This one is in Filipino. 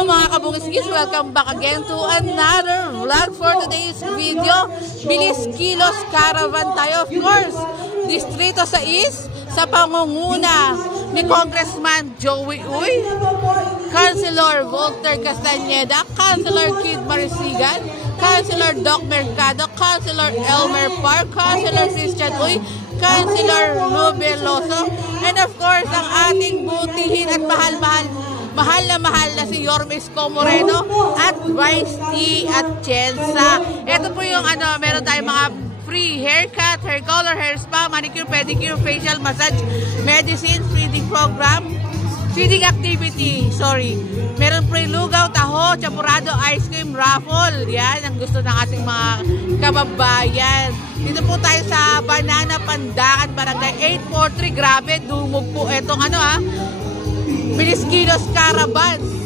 Hello mga kabungiskis, welcome back again to another vlog for today's video. Bilis Kilos Caravan tayo, of course. Distrito 6 sa pangunguna ni Congressman Joey Uy, Councilor Walter Castañeda, Councilor Kid Marisigan, Councilor Doc Mercado, Councilor Elmer Park, Councilor Christian Uy, Councilor Nubel Loso, and of course ang ating butihin at mahal na si Yorme Isko Moreno at Vice T at Chensa. Ito po yung meron tayong mga free haircut, hair color, hair spa, manicure, pedicure, facial, massage, medicine, feeding program, feeding activity, meron free lugaw, taho, champurado, ice cream, raffle. Yan ang gusto ng ating mga kababayan. Dito po tayo sa Banana Pandakan, Barangay 843. Grabe, dumog po etong Bilis Kilos Caravan.